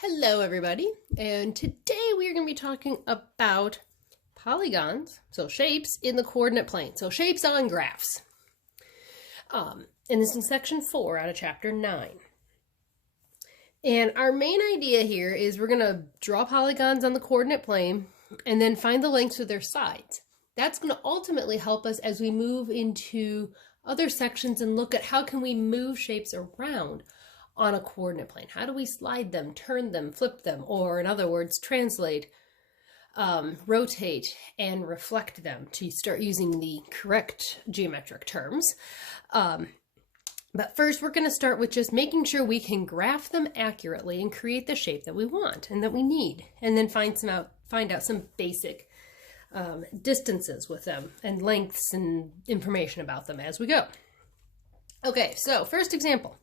Hello everybody, and today we are going to be talking about polygons, so shapes in the coordinate plane, so shapes on graphs. And this is section 4 out of chapter 9. And our main idea here is we're going to draw polygons on the coordinate plane and then find the lengths of their sides. That's going to ultimately help us as we move into other sections and look at how can we move shapes around on a coordinate plane. How do we slide them, turn them, flip them, or in other words, translate, rotate, and reflect them to start using the correct geometric terms. But first, we're going to start with just making sure we can graph them accurately and create the shape that we want and that we need, and then find out some basic distances with them and lengths and information about them as we go. Okay, so first example.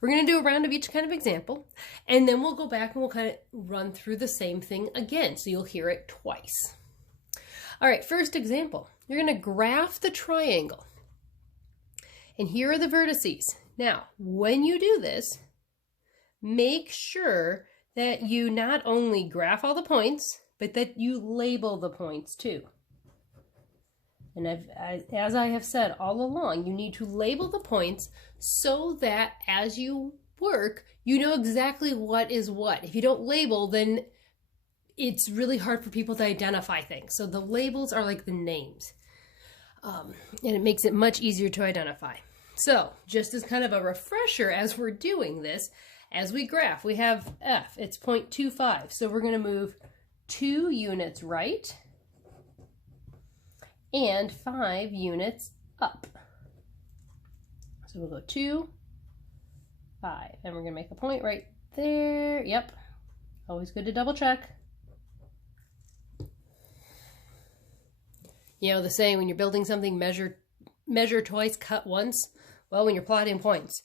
We're going to do a round of each kind of example, and then we'll go back and we'll kind of run through the same thing again, so you'll hear it twice. All right, first example. You're going to graph the triangle, and here are the vertices. Now, when you do this, make sure that you not only graph all the points, but that you label the points too. And as I have said all along, you need to label the points so that as you work, you know exactly what is what. If you don't label, then it's really hard for people to identify things. So the labels are like the names. And it makes it much easier to identify. So just as kind of a refresher as we're doing this, as we graph, we have F, it's 0.25. So we're going to move 2 units right and 5 units up. So we'll go 2, 5, and we're going to make a point right there. Yep, always good to double check. You know the saying, when you're building something, measure twice, cut once. Well, when you're plotting points,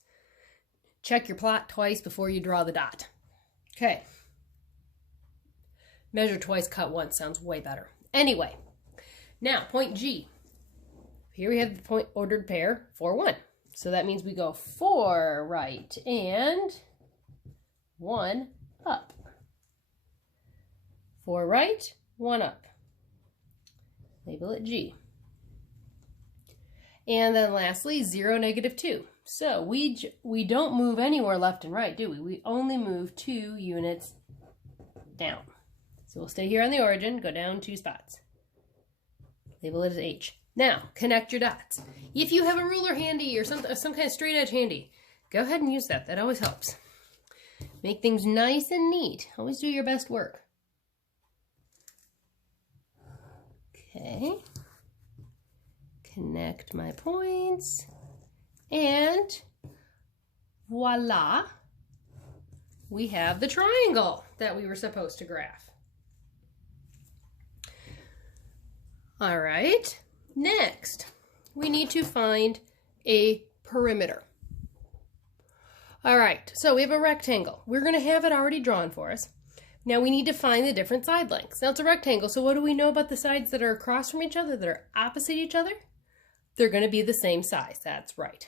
check your plot twice before you draw the dot. Okay. Measure twice, cut once sounds way better. Anyway. Now, point G. Here we have the point ordered pair 4, 1. So that means we go 4 right and 1 up. 4 right, 1 up. Label it G. And then lastly, 0, -2. So we don't move anywhere left and right, do we? We only move 2 units down. So we'll stay here on the origin, go down 2 spots. Label it as H. Now, connect your dots. If you have a ruler handy or some kind of straight edge handy, go ahead and use that. That always helps. Make things nice and neat. Always do your best work. Okay. Connect my points. And voila. We have the triangle that we were supposed to graph. All right, next, we need to find a perimeter. All right, so we have a rectangle. We're going to have it already drawn for us. Now we need to find the different side lengths. Now it's a rectangle, so what do we know about the sides that are across from each other, that are opposite each other? They're going to be the same size, that's right.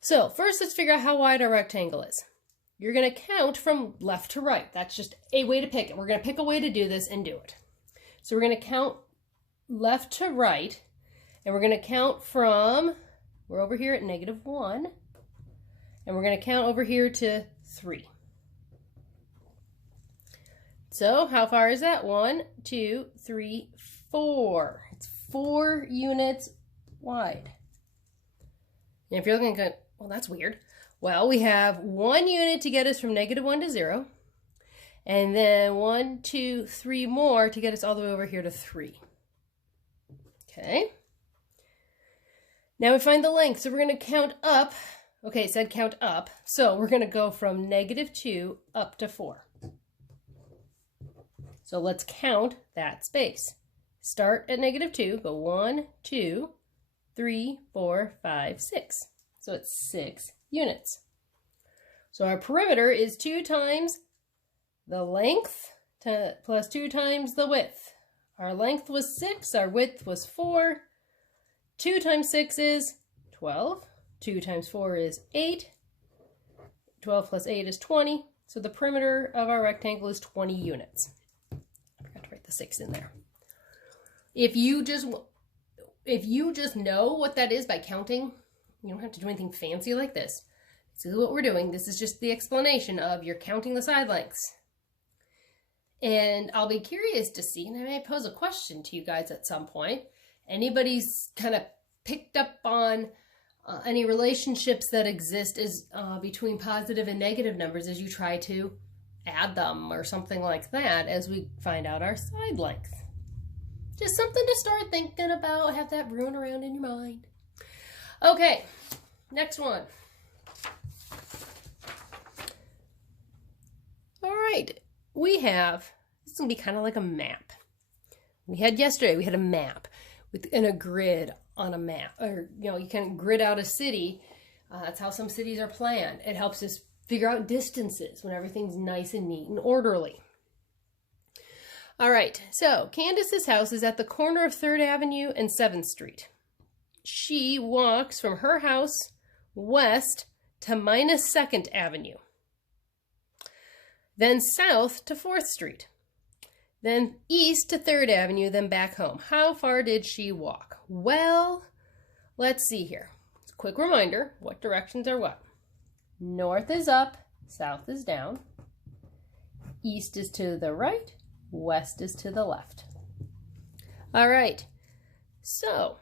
So first, let's figure out how wide our rectangle is. You're going to count from left to right. That's just a way to pick it. We're going to pick a way to do this and do it. So we're going to count left to right, and we're going to count from, we're over here at -1, and we're going to count over here to 3. So how far is that? 1, 2, 3, 4. It's 4 units wide. And if you're looking at, well, that's weird. Well, we have 1 unit to get us from -1 to 0, and then 1, 2, 3 more to get us all the way over here to 3. Okay. Now we find the length, so we're going to count up. Okay, it said count up, so we're going to go from -2 up to 4. So let's count that space. Start at -2, go 1, 2, 3, 4, 5, 6. So it's 6 units. So our perimeter is 2 times the length plus 2 times the width. Our length was 6, our width was 4. 2 times 6 is 12. 2 times 4 is 8. 12 plus 8 is 20. So the perimeter of our rectangle is 20 units. I forgot to write the 6 in there. If you just know what that is by counting, you don't have to do anything fancy like this. This is what we're doing. This is just the explanation of you're counting the side lengths. And I'll be curious to see, and I may pose a question to you guys at some point. Anybody's kind of picked up on any relationships that exist between positive and negative numbers as you try to add them or something like that as we find out our side length. Just something to start thinking about, have that brewing around in your mind. Okay, next one. All right, this is going to be kind of like a map. Yesterday, we had a map in a grid on a map, or you can grid out a city. That's how some cities are planned. It helps us figure out distances when everything's nice and neat and orderly. All right, so Candace's house is at the corner of 3rd Avenue and 7th Street. She walks from her house west to minus 2nd Avenue, then south to 4th Street, then east to 3rd Avenue, then back home. How far did she walk? Well, let's see here. It's a quick reminder, what directions are what? North is up, south is down, east is to the right, west is to the left. All right, so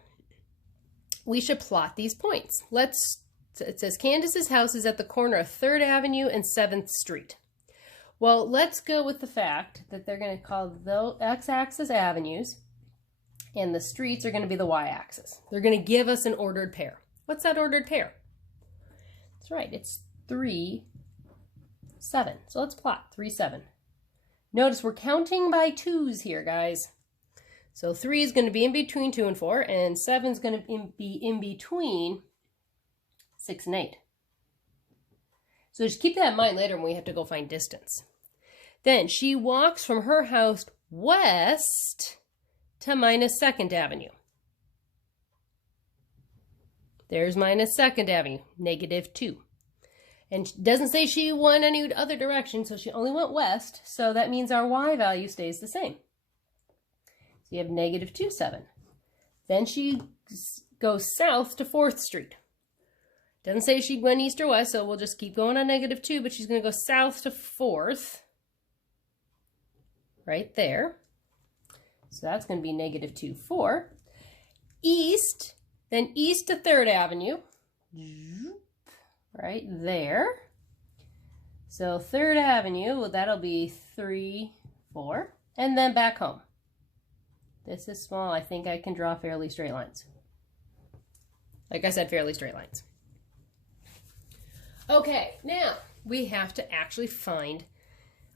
we should plot these points. It says Candace's house is at the corner of 3rd Avenue and 7th Street. Well, let's go with the fact that they're going to call the x-axis avenues and the streets are going to be the y-axis. They're going to give us an ordered pair. What's that ordered pair? That's right, it's 3, 7. So let's plot 3, 7. Notice we're counting by 2s here, guys. So 3 is going to be in between 2 and 4, and 7 is going to be in between 6 and 8. So just keep that in mind later when we have to go find distance. Then she walks from her house west to minus 2nd Avenue. There's minus 2nd Avenue, -2. And it doesn't say she went any other direction, so she only went west, so that means our y value stays the same. So you have -2, 7. Then she goes south to 4th Street. Doesn't say she went east or west, so we'll just keep going on -2, but she's going to go south to 4th. Right there. So that's going to be -2, 4. East, then east to 3rd Avenue. Right there. So 3rd Avenue, well, that'll be 3, 4. And then back home. This is small. I think I can draw fairly straight lines. Like I said, fairly straight lines. Okay, now we have to actually find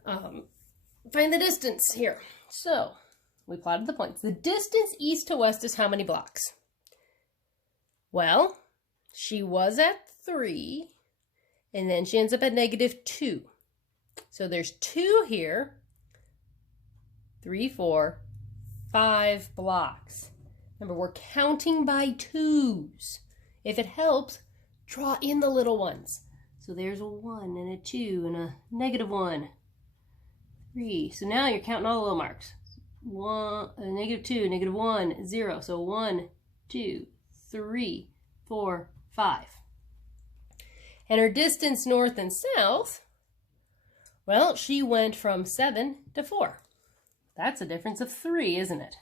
the distance here. So we plotted the points. The distance east to west is how many blocks? Well, she was at 3, and then she ends up at -2. So there's 2 here, 3, 4, 5 blocks. Remember, we're counting by 2s. If it helps, draw in the little ones. So there's a 1 and a 2 and a -1, 3. So now you're counting all the little marks. -2, -1, 0. So 1, 2, 3, 4, 5. And her distance north and south, well, she went from 7 to 4. That's a difference of 3, isn't it?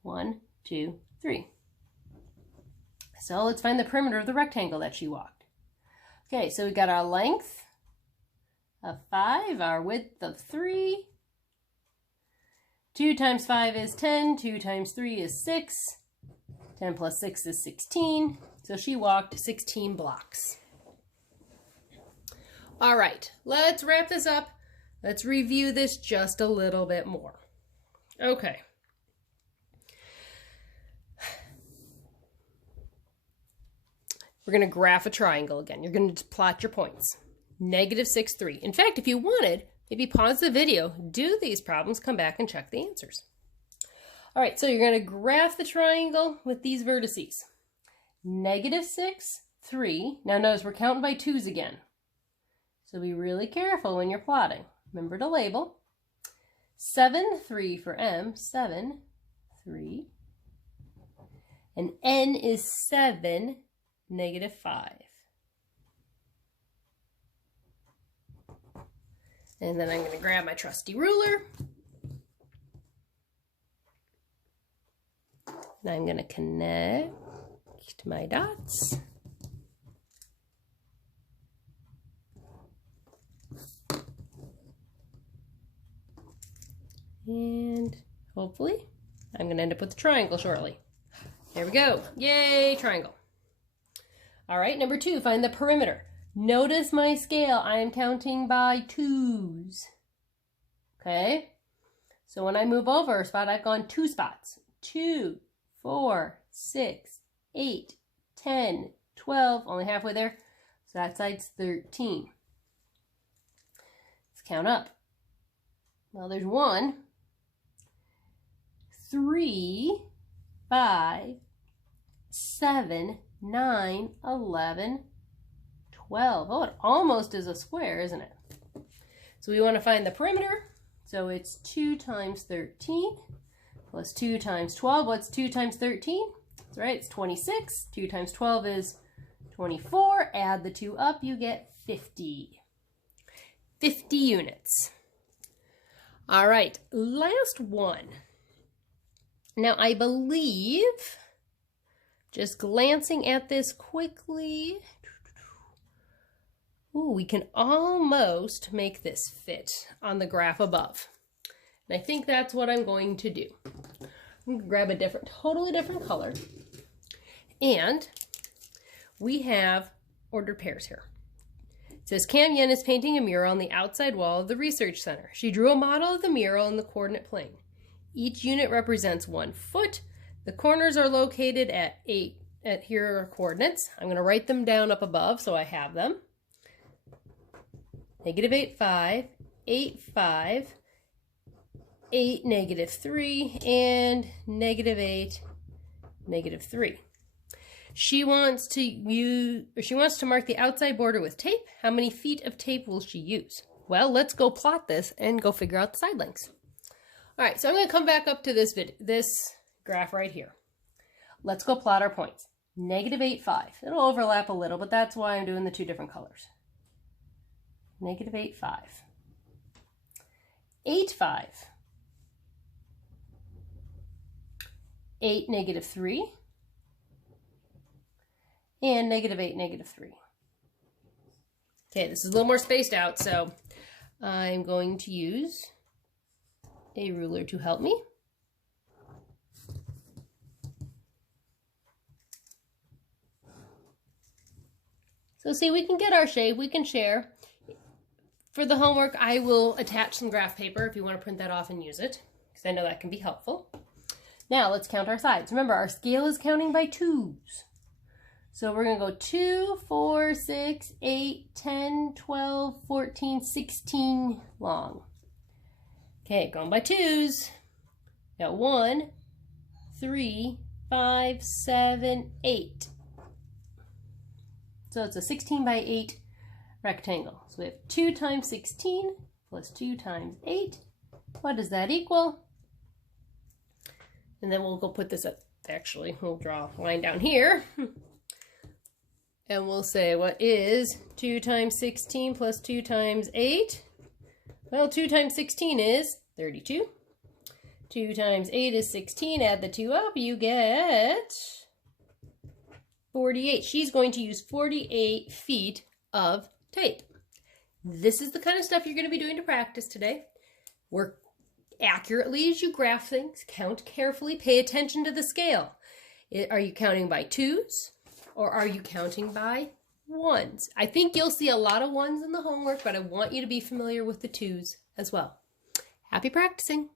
1, 2, 3. So let's find the perimeter of the rectangle that she walked. Okay, so we got our length of 5, our width of 3. 2 times 5 is 10, 2 times 3 is 6. 10 plus 6 is 16. So she walked 16 blocks. All right, let's wrap this up. Let's review this just a little bit more. Okay. We're going to graph a triangle again. You're going to plot your points. -6, 3. In fact, if you wanted, maybe pause the video, do these problems, come back and check the answers. All right, so you're going to graph the triangle with these vertices. -6, 3. Now notice we're counting by 2s again. So be really careful when you're plotting. Remember to label. 7, 3 for M, 7, 3. And N is 7, -5. And then I'm going to grab my trusty ruler. And I'm going to connect my dots. And hopefully I'm going to end up with a triangle shortly. There we go. Yay, triangle. All right, number 2, find the perimeter. Notice my scale. I am counting by 2s. Okay? So when I move over a spot, I've gone 2 spots. 2, 4, 6, 8, 10, 12, only halfway there. So that side's 13. Let's count up. Well, there's 1, 3, 5, 7, 9, 11, 12. Oh, it almost is a square, isn't it? So we want to find the perimeter. So it's 2 times 13 plus 2 times 12. What's 2 times 13? That's right, it's 26. 2 times 12 is 24. Add the 2 up, you get 50. 50 units. All right, last one. Now, I believe, just glancing at this quickly, we can almost make this fit on the graph above. And I think that's what I'm going to do. I'm going to grab a totally different color. And we have ordered pairs here. It says, Cam Yen is painting a mural on the outside wall of the research center. She drew a model of the mural in the coordinate plane. Each unit represents 1 foot. The corners are located at 8. Here are coordinates. I'm going to write them down up above so I have them. -8, 5, 8, 5, 8, -3, and -8, -3. She wants to mark the outside border with tape. How many feet of tape will she use? Well, let's go plot this and go figure out the side lengths. All right, so I'm going to come back up to this graph right here. Let's go plot our points. -8, 5. It'll overlap a little, but that's why I'm doing the 2 different colors. -8, 5. 8, 5. 8, -3. And -8, -3. Okay, this is a little more spaced out, so I'm going to use a ruler to help me. So see, we can get our shape, we can share. For the homework, I will attach some graph paper if you want to print that off and use it, because I know that can be helpful. Now let's count our sides. Remember, our scale is counting by 2s. So we're going to go 2, 4, 6, 8, 10, 12, 14, 16 long. Okay, going by 2s. Got 1, 3, 5, 7, 8. So it's a 16 by 8 rectangle. So we have 2 times 16 plus 2 times 8. What does that equal? And then we'll go put this up. Actually, we'll draw a line down here. And we'll say, what is 2 times 16 plus 2 times 8? Well, 2 times 16 is 32. 2 times 8 is 16. Add the 2 up, you get 48. She's going to use 48 feet of tape. This is the kind of stuff you're going to be doing to practice today. Work accurately as you graph things. Count carefully. Pay attention to the scale. Are you counting by 2s? Or are you counting by 1s? I think you'll see a lot of 1s in the homework, but I want you to be familiar with the 2s as well. Happy practicing!